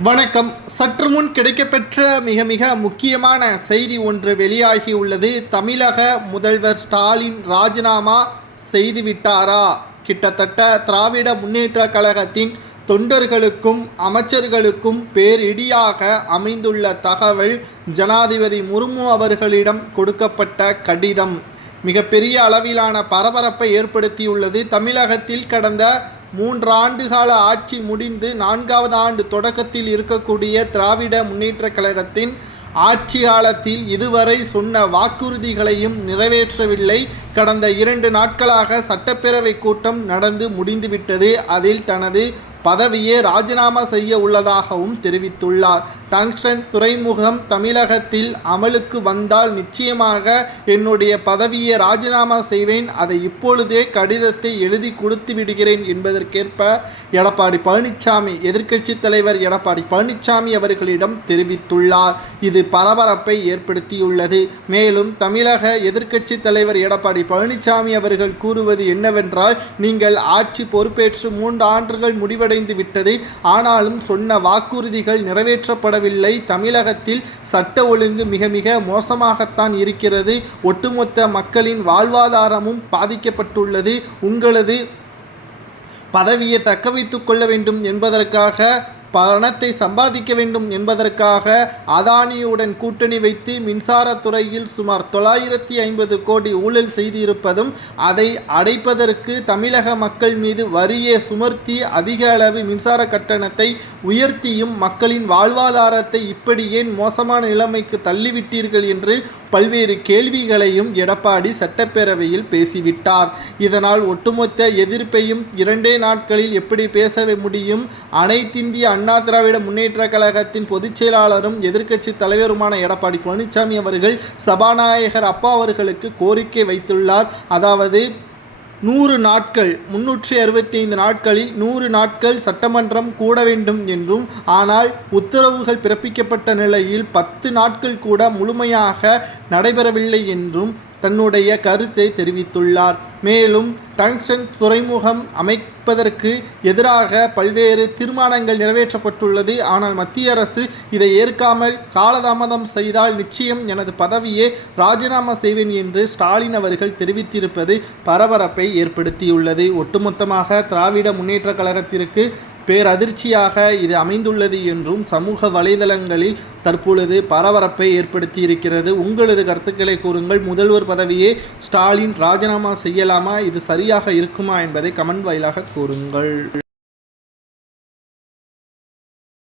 வணக்கம். சற்று முன் கிடைக்கப்பெற்ற மிக முக்கியமான செய்தி ஒன்று வெளியாகியுள்ளது. தமிழக முதல்வர் ஸ்டாலின் ராஜினாமா செய்துவிட்டாரா? கிட்டத்தட்ட திராவிட முன்னேற்ற கழகத்தின் தொண்டர்களுக்கும் அமைச்சர்களுக்கும் பேரிடியாக அமைந்துள்ள தகவல். ஜனாதிபதி முர்மு அவர்களிடம் கொடுக்கப்பட்ட கடிதம் மிகப்பெரிய அளவிலான பரபரப்பை ஏற்படுத்தியுள்ளது. தமிழகத்தில் கடந்த 3 ஆண்டுகால ஆட்சி முடிந்து 4வது ஆண்டு தொடக்கத்தில் இருக்கக்கூடிய திராவிட முன்னேற்ற கழகத்தின் ஆட்சி காலத்தில் இதுவரை சொன்ன வாக்குறுதிகளையும் நிறைவேற்றவில்லை. கடந்த 2 நாட்களாக சட்டப்பேரவை கூட்டம் நடந்து முடிந்துவிட்டது. அதில் தனது பதவியை ராஜினாமா செய்ய உள்ளதாகவும் தெரிவித்துள்ளார். டங்ஸ்டன் துறைமுகம் தமிழகத்தில் அமலுக்கு வந்தால் நிச்சயமாக என்னுடைய பதவியை ராஜினாமா செய்வேன். அதை இப்பொழுதே கடிதத்தை எழுதி கொடுத்து விடுகிறேன் என்பதற்கேற்ப எடப்பாடி பழனிசாமி, எதிர்க்கட்சி தலைவர் எடப்பாடி பழனிசாமி அவர்களிடம் தெரிவித்துள்ளார். இது பரபரப்பை ஏற்படுத்தியுள்ளது. மேலும் தமிழக எதிர்க்கட்சி தலைவர் எடப்பாடி பழனிசாமி அவர்கள் கூறுவது என்னவென்றால், நீங்கள் ஆட்சி பொறுப்பேற்று 3 ஆண்டுகள் முடிவடைந்து விட்டது. ஆனாலும் சொன்ன வாக்குறுதிகள் நிறைவேற்றப்படவில்லை. தமிழகத்தில் சட்ட ஒழுங்கு மிக மோசமாகத்தான் இருக்கிறது. ஒட்டுமொத்த மக்களின் வாழ்வாதாரமும் பாதிக்கப்பட்டுள்ளது. உங்களது பதவியை தக்க வைத்துக் கொள்ள வேண்டும் என்பதற்காக, பணத்தை சம்பாதிக்க வேண்டும் என்பதற்காக அதானியுடன் கூட்டணி வைத்து மின்சாரத்துறையில் சுமார் 950 கோடி ஊழல் செய்திருப்பதும், அதை அடைப்பதற்கு தமிழக மக்கள் மீது வரியை சுமர்த்தி அதிக அளவு மின்சார கட்டணத்தை உயர்த்தியும் மக்களின் வாழ்வாதாரத்தை இப்படி ஏன் மோசமான நிலைமைக்கு தள்ளிவிட்டீர்கள் என்று பல்வேறு கேள்விகளையும் எடப்பாடி சட்டப்பேரவையில் பேசிவிட்டார். இதனால் ஒட்டுமொத்த எதிர்ப்பையும் 2 நாட்களில் எப்படி பேச முடியும்? அனைத்திந்திய அண்ணா திராவிட முன்னேற்ற கழகத்தின் பொதுச் செயலாளரும் எதிர்க்கட்சி தலைவருமான எடப்பாடி பழனிசாமி அவர்கள் சபாநாயகர் அப்பா அவர்களுக்கு கோரிக்கை வைத்துள்ளார். அதாவது 100 நாட்கள், 365 நாட்களில் 100 நாட்கள் சட்டமன்றம் கூட வேண்டும் என்றும், ஆனால் உத்தரவுகள் பிறப்பிக்கப்பட்ட நிலையில் 10 நாட்கள் கூட முழுமையாக நடைபெறவில்லை என்றும் தன்னுடைய கருத்தை தெரிவித்துள்ளார். மேலும் டங்ஸ்டன் துறைமுகம் அமைப்பதற்கு எதிராக பல்வேறு தீர்மானங்கள் நிறைவேற்றப்பட்டுள்ளது. ஆனால் மத்திய அரசு இதை ஏற்காமல் காலதாமதம் செய்தால் நிச்சயம் எனது பதவியை ராஜினாமா செய்வேன் என்று ஸ்டாலின் அவர்கள் தெரிவித்திருப்பது பரபரப்பை ஏற்படுத்தியுள்ளது. ஒட்டுமொத்தமாக திராவிட முன்னேற்ற கழகத்திற்கு பேரதிர்ச்சியாக இது அமைந்துள்ளது என்றும் சமூக வலைதளங்களில் தற்பொழுது பரபரப்பை ஏற்படுத்தியிருக்கிறது. உங்களது கருத்துக்களை கூறுங்கள். முதல்வர் பதவியை ஸ்டாலின் ராஜினாமா செய்யலாமா? இது சரியாக இருக்குமா என்பதை கமெண்ட் வாயிலாக கூறுங்கள்.